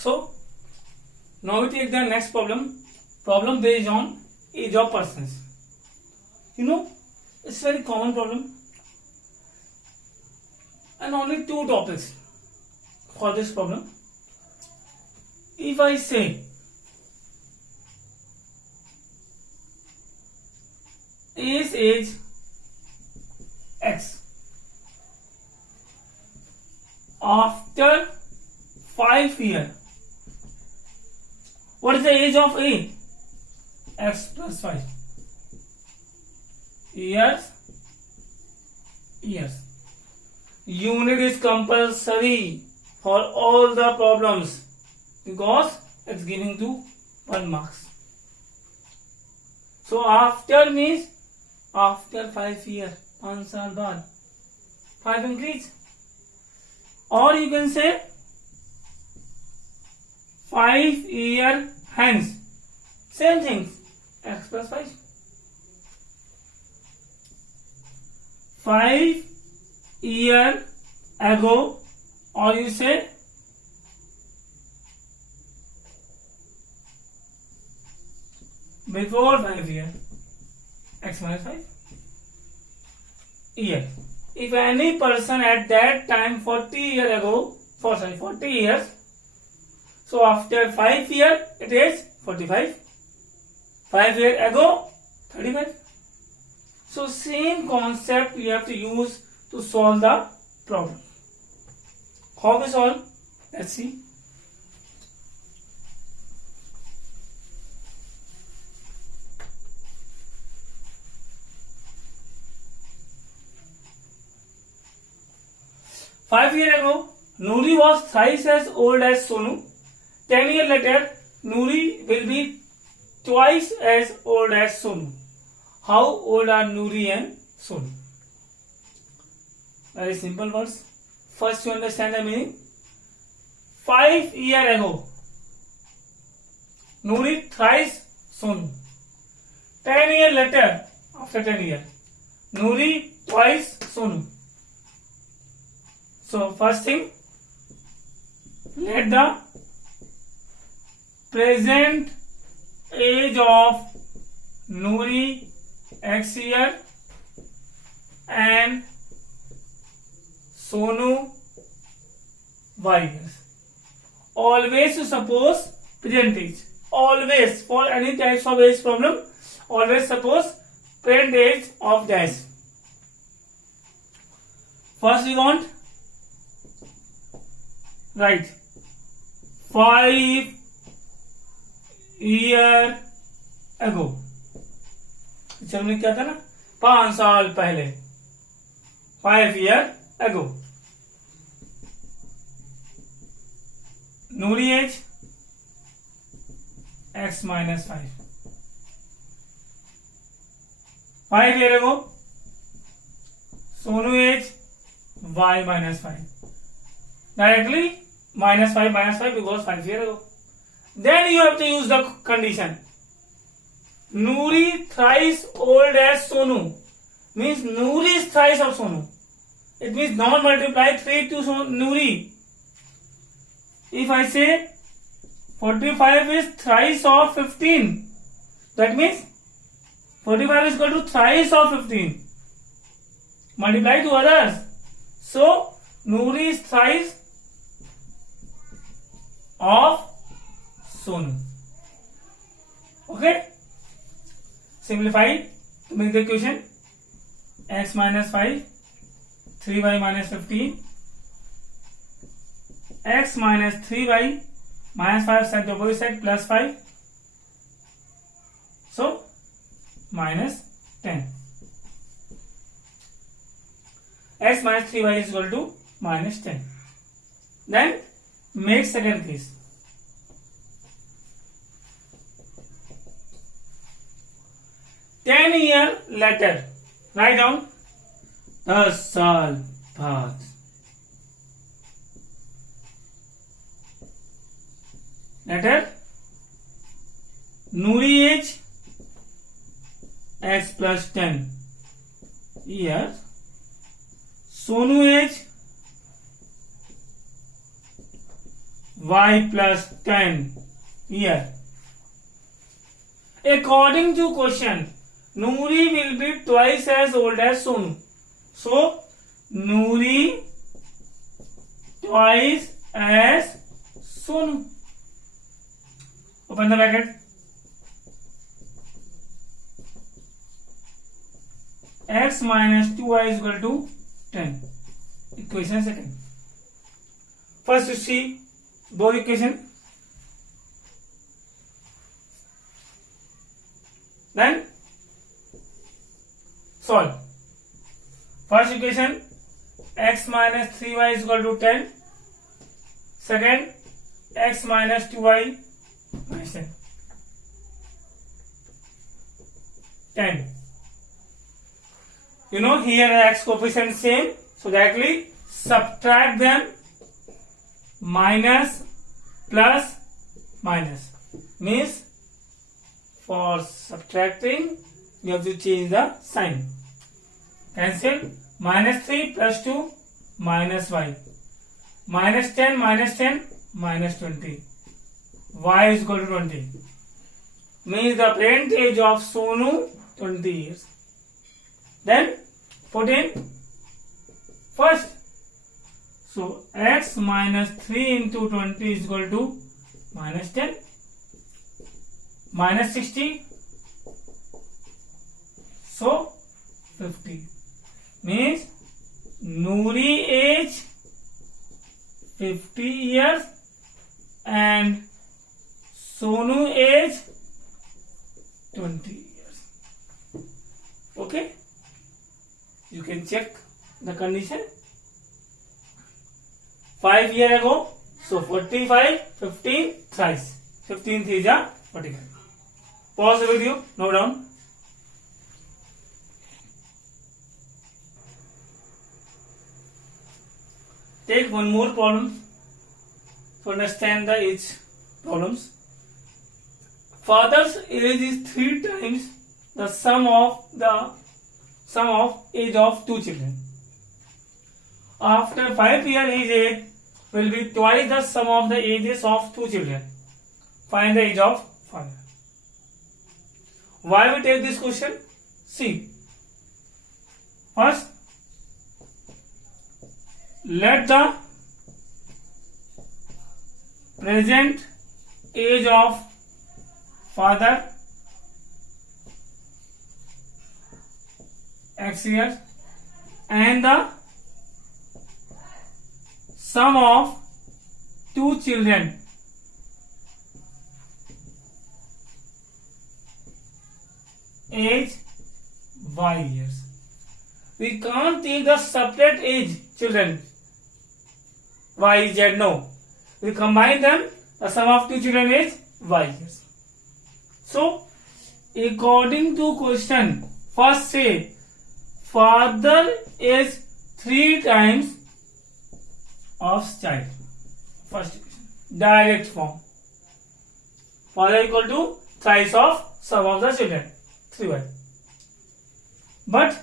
So now we take the next problem. Problem based on age of persons. You know, it's very common problem, and only two topics for this problem. If I say is age x after 5 years, what is the age of A? X plus 5 years. Unit is compulsory for all the problems because it's giving to 1 marks. So after means after 5 years, 5 साल बाद 5 increase, or you can say 5 years hence, same thing, x plus 5. 5 years ago, or you say before 5 years, x minus 5 year. If any person at that time 40 years ago, 40 years, so after 5 years it is 45. 5 years ago 35. So same concept we have to use to solve the problem. How we solve? Let's see. Five years ago, Nuri was thrice as old as Sonu. 10 years later, Nuri will be twice as old as Sonu. How old are Nuri and Sonu? Very simple words. First, you understand the meaning. 5 years ago, Nuri thrice Sonu. 10 years later, after 10 years, Nuri twice Sonu. So first thing, let the present age of Nuri x year and Sonu y years. Always you suppose present age. Always for any types of age problem, always suppose present age of dash. First we want write 5 years ago. Picture में क्या था ना, 5 साल पहले, 5 years ago. Nuri age x minus 5. 5 years ago, Sonu age y minus 5. Directly minus 5 because 5 years ago. Then you have to use the condition. Nuri thrice old as Sonu means Nuri is thrice of Sonu. It means not multiply 3 to Nuri. If I say 45 is thrice of 15, that means 45 is equal to thrice of 15. Multiply to others. So Nuri is thrice of Sonu. Okay? Simplify to make the equation. X minus 5, 3y minus 15, x minus 3y minus 5 set the opposite side plus 5. So minus 10. X minus 3y is equal to minus 10. Then make second case. Years later, write down 10 साल बाद. Later, Nuri age x plus 10 years. Sonu age y plus 10 here. According to question, Noori will be twice as old as Sonu. So, Noori twice as Sonu. Open the bracket. X minus 2y is equal to 10. Equation second. First you see both equation. Then solve. First equation, x minus 3y is equal to 10. Second, x minus 2y minus 10. You know here the x coefficient same, so directly subtract them. Minus plus minus means for subtracting you have to change the sign. Cancel. Minus 3 plus 2 minus y. Minus 10 minus 10 minus 20. Y is equal to 20. Means the present age of Sonu 20 years. Then put in first. So x minus 3 into 20 is equal to minus 10 minus 60. So 50 means Noori age 50 years and Sonu age 20 years. Okay, you can check the condition. 5 years ago, so 45, 15 thrice. 15 3 is 45. Pause the video, note down. Take one more problem to understand the age problems. Father's age is 3 times the sum of age of 2 children. After 5 years, his age will be twice the sum of the ages of 2 children. Find the age of father. Why we take this question? See. First, let the present age of father x years and the sum of 2 children age y years. We can't take the separate age children y, z, no. We combine them, the sum of 2 children is y years. So, according to question, first say, father is 3 times of child. First equation, direct form. Father equal to thrice of sum of the children, 3y. But,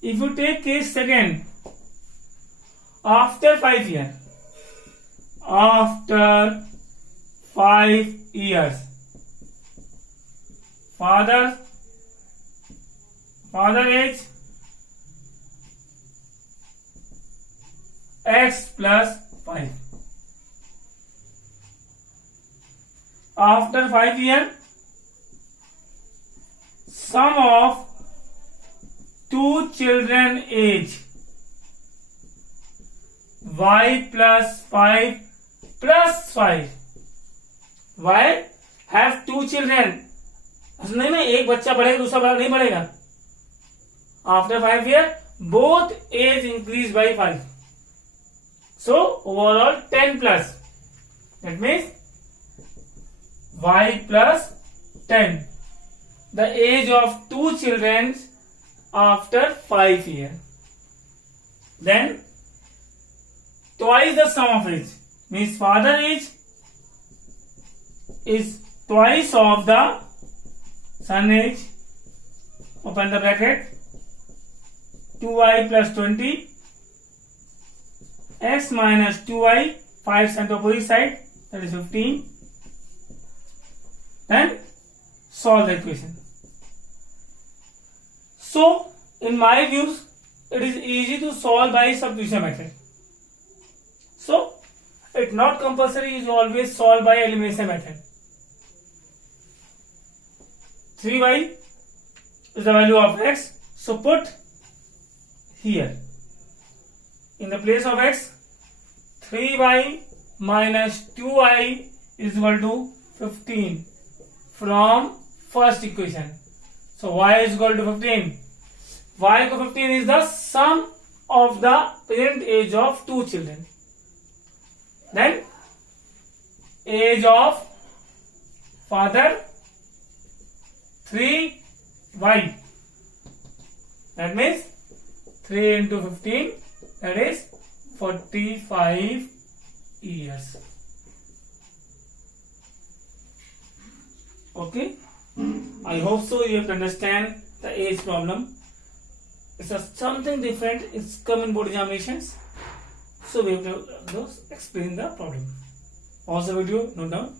if you take case second, after 5 years, father age x plus 5. After 5 years, sum of 2 children age y plus 5 plus 5. Y have 2 children. नहीं में एक बच्चा बढ़ेगा दूसरा नहीं बढ़ेगा. After 5 years, both age increase by 5. So overall 10 plus. That means y plus 10. The age of 2 children after 5 years. Then twice the sum of age means father age is twice of the son age. Open the bracket. 2y plus 20 x minus 2y 5 sent to opposite side, that is 15. Then solve the equation. So in my views, it is easy to solve by substitution method. So it's not compulsory you always solve by elimination method. 3y is the value of x, so put here in the place of x 3y minus 2y is equal to 15 from first equation. So y is equal to 15. Y equal to 15 is the sum of the parent age of two children. Then age of father 3y. That means 3 into 15, that is 45 years. Okay, I hope so you have to understand the age problem. It's something different. It's come in board examinations, so we have to explain the problem. Pause the video, note down.